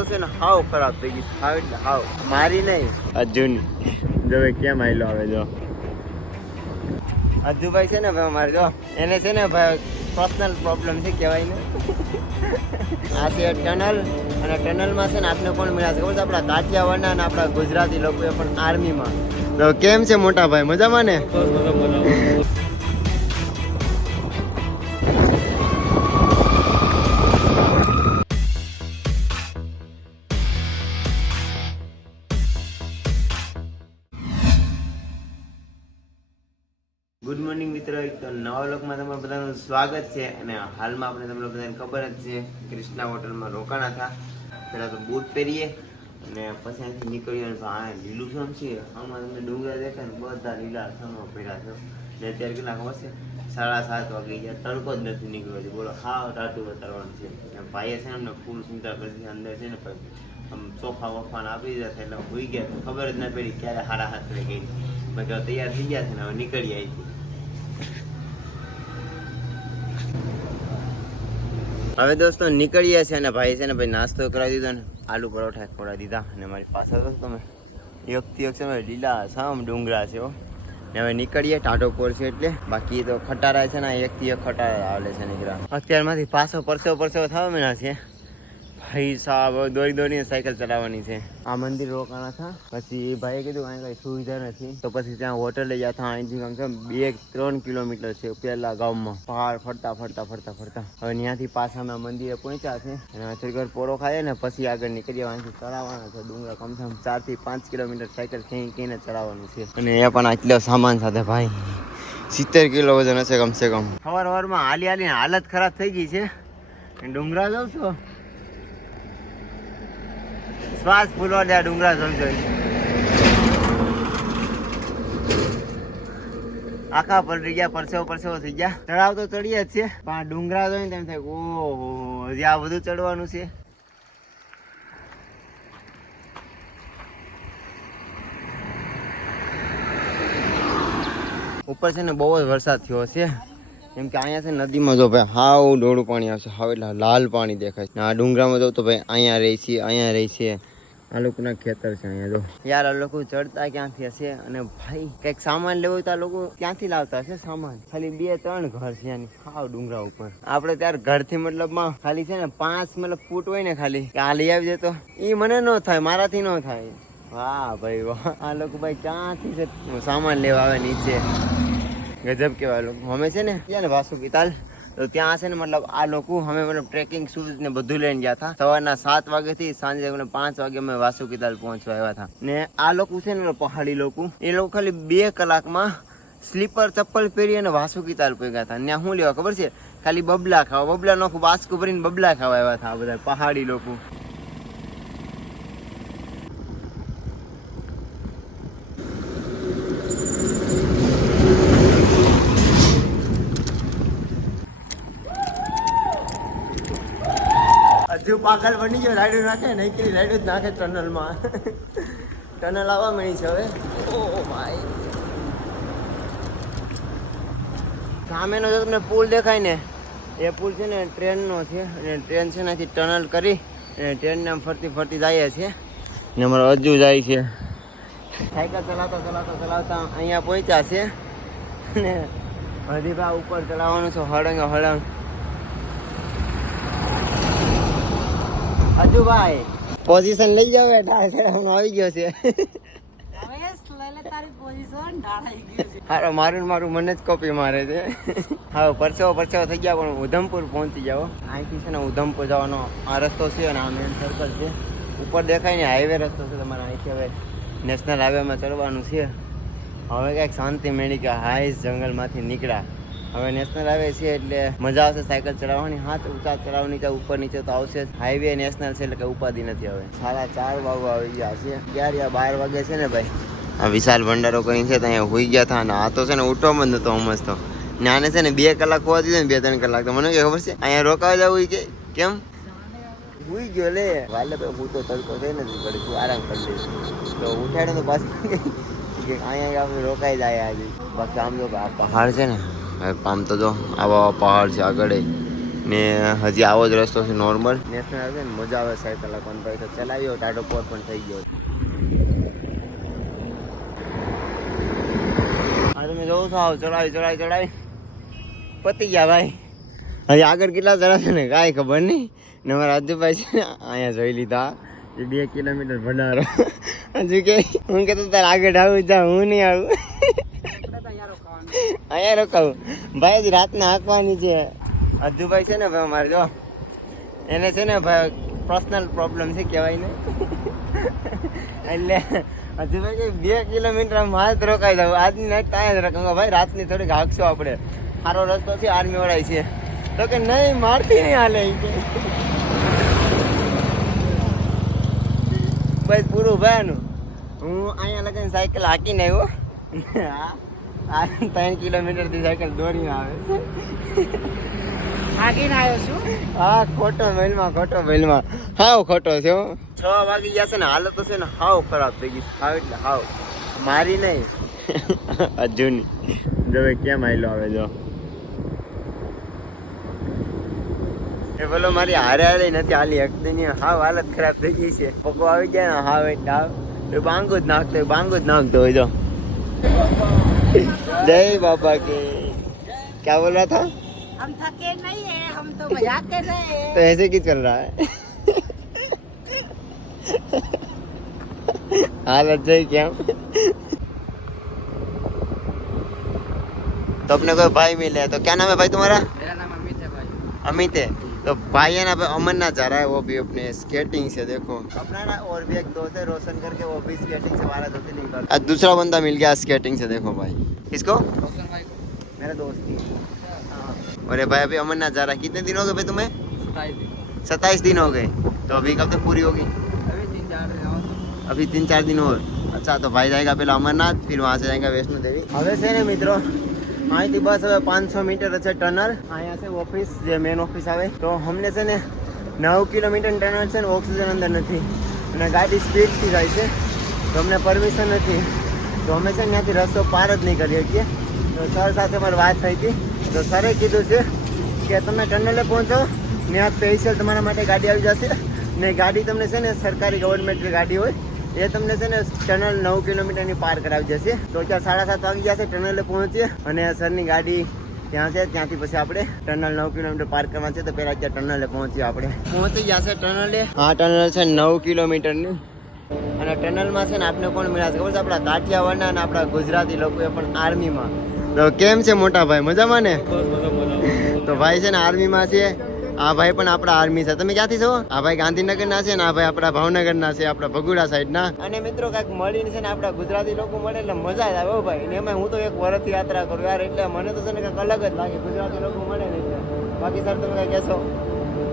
તો છે ને હાવ ખરાબ થઈ ગઈ, હાવ એટલે હાવ. મારી નહીં, અર્જુન જો કેમ આયલો આવે. જો અજુભાઈ છે ને ભાઈ અમારે, જો એને છે ને ભાઈ પર્સનલ પ્રોબ્લેમ છે કહેવાય ને. આ છે ટનલ, અને ટનલમાં છે ને આપને કોણ મળ્યા છે ખબર છે? આપણા કાઠિયાવાડના અને આપણા ગુજરાતી લોકોએ પણ આર્મીમાં. તો કેમ છે મોટા ભાઈ, મજામાં ને? ગુડ મોર્નિંગ મિત્રો, તો નવા વ્લોગમાં તમારું બધાનું સ્વાગત છે. અને હાલમાં આપણે તમને બધાને ખબર જ છે, ક્રિષ્ના હોટલમાં રોકાણા હતા. પહેલાં તો બૂટ પહેરીએ અને પછી અહીંથી નીકળીએ. આ લીલુંછમ છે, આમાં તમને ડુંગરા દેખાય ને બધા લીલા છમો પહેર્યા છે. ને અત્યારે કેટલા ખબર છે? 7:30 વાગી ગયા, તડકો જ નથી નીકળ્યો છે. બોલો, હાવ ટાટું બતાવવાનું છે. ભાઈએ છે ને અમને ફૂલ ચિંતા કરી અંદર છે ને આમ સોફા વોફાને આપી દીધા છે, એટલે હોઈ ગયા. ખબર જ ના પડી ક્યારે 7:30 ગઈ. બધા તૈયાર થઈ ગયા છે ને હવે નીકળી આવી. હવે દોસ્તો નીકળીએ છીએ અને ભાઈ છે ને ભાઈ નાસ્તો કરાવી દીધો ને આલુ પરોઠા ખવડાવી દીધા. અને મારી પાસે તો તમે એકથી એક છે લીલા સામ ડુંગરા છે ને. હવે નીકળીએ, ટાઢોપોર છે એટલે. બાકી તો ખટારા છે ને એકથી એક ખટારા આવે છે નીકળ્યા. અત્યારમાંથી પાછો પરસેવો થવા માંડ્યા છે ભાઈ સાહેબ. દોડીને સાયકલ ચલાવવાની છે. આ મંદિર રોકાણા હતા, પછી ભાઈએ કીધું અહીં કઈ સુવિધા નથી, તો પછી ત્યાં હોટલે ગયા હતા. અહીંથી આમ છે 2-3 કિલોમીટર છે પેલા ગામમાં. પહાડ ફરતા હવે ત્યાંથી પાછા અમે મંદિરે પહોંચ્યા છે. અને થોડી પોરો ખાઈએ ને પછી આગળ નીકળીએ. અહીંથી ચડાવવાના છે ડુંગરા, કમસે કમ 4 થી 5 કિલોમીટર સાયકલ ખેંચીને ચડાવવાનું છે. અને એ પણ આટલો સામાન સાથે ભાઈ 70 કિલો વજન હશે કમસે કમ. સવારમાં હાલી હાલત ખરાબ થઈ ગઈ છે. ડુંગરા જાઉં છો, શ્વાસ ફૂલવા દે. ડુંગરા સમજો આખા પલટી ગયા, પરસેવો થઈ ગયા. ચડાવ તો ચડીએ જ છે, પણ ડુંગરા જોઈને તેમ થાય ઓહો હજી આ બધું ચડવાનું છે. ઉપર છે ને બહુ જ વરસાદ થયો છે, કેમ કે અહીંયા છે નદીમાં જો ભાઈ હાવ ડોળું પાણી આવશે, હાવ એટલે લાલ પાણી દેખાય છે. આ ડુંગરામાં જો તો ભાઈ અહીંયા રહી છે. આ લોકોના ખેતર છે અહીંયા જો. યાર આ લોકો ચડતા ક્યાંથી હશે? અને ભાઈ કંઈક સામાન લેવો હોય તો આ લોકો ક્યાંથી લાવતા હશે સામાન? ખાલી 2-3 ઘર છે એની હાવ ડુંગરા ઉપર. આપણે ત્યારે ઘરથી મતલબમાં ખાલી છે ને 5 ફૂટ હોય ને, ખાલી આ લઈ આવી જાય તો એ મને ન થાય, મારાથી ન થાય. વાહ ભાઈ વાહ, આ લોકો ભાઈ ક્યાંથી છે સામાન લેવા આવે નીચે? ગજબ કેવાય લોકો. અમે છે ને ત્યાં ને વાસુકીતાલ, તો ત્યાં છે ને મતલબ આ લોકો અમે મતલબ ટ્રેકિંગ શૂઝ ને બધું લઈને ગયા હતા. સવારના 7 વાગ્યાથી સાંજે 5 વાગે અમે વાસુકીતાલ પહોંચવા આવ્યા હતા. ને આ લોકો છે ને પહાડી લોકો, એ લોકો ખાલી 2 કલાકમાં સ્લીપર ચપ્પલ પહેરી અને વાસુકીતાલ પહોંચ્યા હતા. ત્યાં શું લેવા ખબર છે? ખાલી બબલા ખાવા, બબલા નો બાસ્કું ભરીને બબલા ખાવા આવ્યા હતા આ બધા પહાડી લોકો. હજુ પાગલ બની ગયો, રાઈડ નાખે નહીં કે રાઈડ જ નાખે ટનલમાં. ટનલ આવવા મળી છે હવે. ઓ ભાઈ સામેનો જો તમને પુલ દેખાય ને, એ પુલ છે ને ટ્રેનનો છે. અને ટ્રેન છે ને ટનલ કરી અને ટ્રેનને આમ ફરતી જાય છે. ને અમારો હજુ જાય છે સાયકલ ચલાવતા અહીંયા પહોંચ્યા છે. ને હજી ભાઈ ઉપર ચલાવવાનું છે હળંગ. હજુ ભાઈ પોઝિશન લઈ જાવ, આવી ગયો છે. મારું મને જ કોપી મારે છે. હવે પરસેવો થઈ ગયા, પણ ઉધમપુર પહોંચી જાઓ. અહીંથી છે ને ઉધમપુર જવાનો આ રસ્તો છે અને આ મેન સર્કલ છે. ઉપર દેખાય ને હાઈવે રસ્તો છે તમારે. અહીંથી હવે નેશનલ હાઈવેમાં ચડવાનું છે. હવે કંઈક શાંતિ મેળી કે હાઈસ જંગલમાંથી નીકળ્યા. હવે નેશનલ હાઈવે છે એટલે મજા આવશે સાયકલ ચલાવવાની. હાથ ઊંચા ચલાવવાની, ઉપર નીચે તો આવશે. હાઈવે નેશનલ છે એટલે કઈ ઉપાધિ નથી. હવે 4:30 વાગવા આવી ગયા છે. 12 વાગે છે ને ભાઈ આ વિશાલ ભંડારો કરી છે, ત્યાં હોઈ ગયા હતા. અને આ તો છે ને ઉઠવા બંધ હતો હમણાં તો. નાને છે ને 2 કલાક હોવા દીધો ને, 2-3 કલાક. તો મને ખબર છે અહીંયા રોકાવા જવું કે કેમ હુઈ ગયો લે વાલે ભાઈ. હું તો તડકો થઈ નથી પડી, તું આરામ કરી લઈશ. તો ઉઠાડે તો પાછું અહીંયા આપણે રોકાઈ જાય આજે. બાકી આમ જો આ પહાડ છે ને, આમ તો જો આવા પહાડ છે આગળ ને હજી આવો જ રસ્તો છે નોર્મલ. નેશનલ હાઈવે ને મજા આવે સાયકલ હાંકવાની ભાઈ. તો ચલાવ્યો ટાટો પોર પણ થઈ ગયો. હા તમે જોઉં છો આવ ચડાવી પતી ગયા ભાઈ. હજી આગળ કેટલા ચડાશે ને કાંઈ ખબર નહીં. ને અમારા રાજુભાઈ છે ને અહીંયા જોઈ લીધા 2 કિલોમીટર ભંડારો. હજુ કે હું કહેતો તારે આગળ આવું જા, હું નહીં આવું. અહીંયા રોકાવું ભાઈ. હજી રાતના હાંકવાની છે. અજુભાઈ છે ને ભાઈ અમારે જો એને છે ને ભાઈ પર્સનલ પ્રોબ્લેમ છે કહેવાય ને. એટલે અજુભાઈ કે 2 કિલોમીટર આમ હાથ રોકાઈ જાવ. આજની નાઈટ ત્યાં જ રોકાવું ભાઈ. રાતની થોડીક હાંકશો આપણે. સારો રસ્તો છે, આર્મી વાળા છે. તો કે નહીં મારતી નહીં હાલે કે બસ પૂરું ભાઈનું. હું અહીંયા લગન સાયકલ હાંકીને આવ્યો. 3 કિલોમીટરથી સાયકલ દોડીને આવે છે. આગીને આવ્યો છું. હા ખોટો મેલમાં હાવ ખોટો છે. 6 વાગી ગયા છે ને હાલત તો છે ને હાવ ખરાબ થઈ ગઈ. હાવ એટલે હાવ મારી નહીં અજુની. જો કેમ આયલો આવે જો એ બોલો મારી હારે નથી હાલી હકતી ની. હાવ હાલત ખરાબ થઈ ગઈ છે. પગો આવી જાય ને હાવ એટલે હાવ બાંગુ જ નાખતો હોય. જો જય બાબા કે क्या बोल रहा था? हम थके नहीं है, हम तो मजाक कर रहे हैं. तो ऐसे क्यों चल रहा है? हालत सही क्या? तो अपने कोई भाई मिले. तो क्या नाम है भाई तुम्हारा? मेरा नाम अमित है भाई. अमित है. तो भाई है ना अमरनाथ जा रहा है. वो भी अपने स्केटिंग से. देखो अपना ना और भी एक दोस्त है रोशन करके, वो भी स्केटिंग से वाला होते नहीं करता. आज दूसरा बंदा मिल गया स्केटिंग से. देखो भाई किसको? रोशन भाई को. मेरा दोस्त ही. अरे भाई अभी अमरनाथ जा रहा है. कितने दिन हो गए भाई तुम्हें? 27 दिन हो गए. तो अभी कब तक पूरी होगी? अभी 3-4 दिन और. अच्छा तो भाई जाएगा पहले अमरनाथ, फिर वहाँ से जाएगा वैष्णो देवी. હવે છે ને મિત્રો અહીંથી બસ હવે 500 મીટર છે ટનલ. અહીંયા છે ઓફિસ, જે મેન ઓફિસ આવે. તો અમને છે ને 9 કિલોમીટર ટનલ છે ને ઓક્સિજન અંદર નથી અને ગાડી સ્પીડથી જાય છે. તો અમને પરમિશન નથી. તો અમે છે ને ત્યાંથી રસ્તો પાર જ નહીં કરી શકીએ. તો સર સાથે મારી વાત થઈ હતી. તો સરે કીધું છે કે તમે ટનલે પહોંચો, ત્યાં સ્પેશિયલ તમારા માટે ગાડી આવી જશે. ને ગાડી તમને છે ને સરકારી ગવર્મેન્ટની ગાડી હોય એ તમને છે ને ટનલ 9 કિલોમીટરની પાર કરાવી જશે. તો ત્યાં 7:30 વાગી જશે, ટનલે પહોંચીએ અને સરની ગાડી ત્યાં છે. ત્યાંથી પછી આપણે ટનલ 9 કિલોમીટર પાર કરવા છે. તો પહેલાં ત્યાં ટનલે પહોંચી પહોંચી જશે ટનલે. હા ટનલ છે 9 કિલોમીટરની. અને ટનલમાં છે ને આપણે કોણ મળ્યા છે ખબર છે? આપણા કાઠિયાવાડના અને આપણા ગુજરાતી લોકોએ પણ આર્મીમાં. તો કેમ છે મોટા ભાઈ, મજામાં ને? તો ભાઈ છે ને આર્મીમાં છે. આ ભાઈ પણ આપણા આર્મી છે. તમે ક્યાંથી છો? આ ભાઈ ગાંધીનગરના છે ને આ ભાઈ આપણા ભાવનગરના છે, આપણા ભગુડા સાઈડના. અને મિત્રો કાંઈક મળીને છે ને આપણા ગુજરાતી લોકો મળે એટલે મજા જ આવે ભાઈ. ને એમાં હું તો 1 વર્ષથી યાત્રા કરું યાર, એટલે મને તો છે ને કંઈક અલગ જ લાગે ગુજરાતી લોકો મળે ને એટલે. બાકી સર તમે કંઈ કહેશો?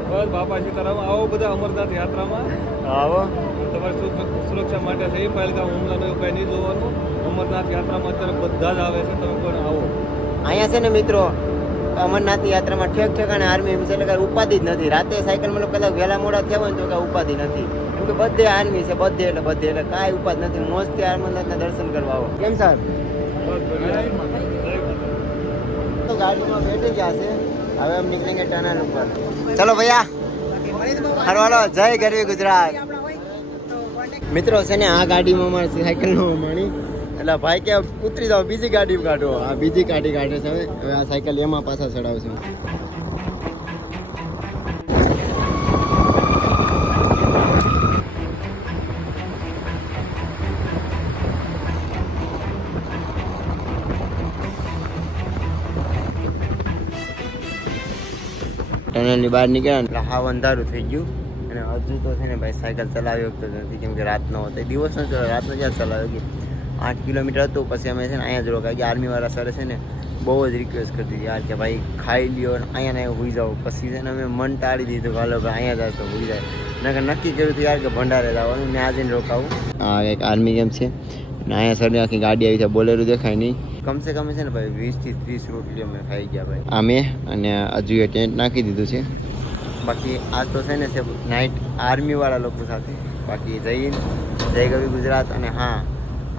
બસ બાપા સીતારામ આવો બધા અમરનાથ યાત્રામાં. આવો તમારી સુરક્ષા માટે છે. એ પહેલગામ હુમલાનું એવું કંઈ નહીં જોવાનું. અમરનાથ યાત્રામાં અત્યારે બધા જ આવે છે. તમે પણ આવો. અહીંયા છે ને મિત્રો અમરનાથની યાત્રામાં ઠેકાણે આર્મી એમ છે એટલે કાંઈ ઉપાધિ જ નથી. રાતે સાયકલ મતલબ કદાચ વહેલા મોડા થયા હોય ને તો કાંઈ ઉપાધિ નથી. કેમ કે બધે આર્મી છે, બધે એટલે કાંઈ ઉપાધિ નથી. મોજથી અમરનાથના દર્શન કરવા આવો. કેમ સર? તો ગાડીમાં બેઠી ગયા છે. હવે અમે નીકળેંગે ટનલ ઉપર. ચલો ભૈયા હરવાલો. જય ગરવી ગુજરાત. મિત્રો છે ને આ ગાડીમાં અમારે સાયકલ નો માણી એટલે ભાઈ કે ઉતરી જાઓ, બીજી ગાડી કાઢો. આ બીજી ગાડી કાઢે છે. હવે આ સાયકલ એમાં પાછા ચડાવશું. ટનલની બહાર નીકળ્યા એટલે હાવ અંધારું થઈ ગયું. અને હજુ તો છે ને ભાઈ સાયકલ ચલાવી વખતો નથી, કેમ કે રાતનો હતો. દિવસનો ચલો, રાતનો જ્યાં ચલાવ્યો કે 8 કિલોમીટર હતું. પછી અમે છે ને અહીંયા જ રોકાઈ ગયા. આર્મીવાળા સરે છે ને બહુ જ રિક્વેસ્ટ કરતી હતી યાર કે ભાઈ ખાઈ લ્યો અહીંયા ને હોઈ જાઓ. પછી છે ને અમે મન ટાળી દીધું કે હાલો ભાઈ અહીંયા જાય તો હોઈ જાય. નક્કી કર્યું હતું યાર કે ભંડારે જવાનું, મેં આજે રોકાવું. આ એક આર્મી કેમ્પ છે ને અહીંયા સરની આખી ગાડી આવી છે. બોલેરું દેખાય નહીં. કમસે કમ છે ને ભાઈ 20 થી 30 રોટલી અમે ખાઈ ગયા ભાઈ. અમે અને હજુ એ ટેન્ટ નાખી દીધું છે. બાકી આજ તો છે ને નાઇટ આર્મીવાળા લોકો સાથે. બાકી જય ગરવી ગુજરાત. અને હા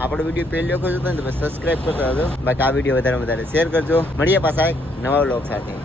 આપણો વિડીયો પહેલી વખત હતો ને તો સબસ્ક્રાઈબ કરતો હતો. બાકી આ વિડીયો વધારે શેર કરજો. મળીએ પાછા એક નવા વ્લોગ સાથે.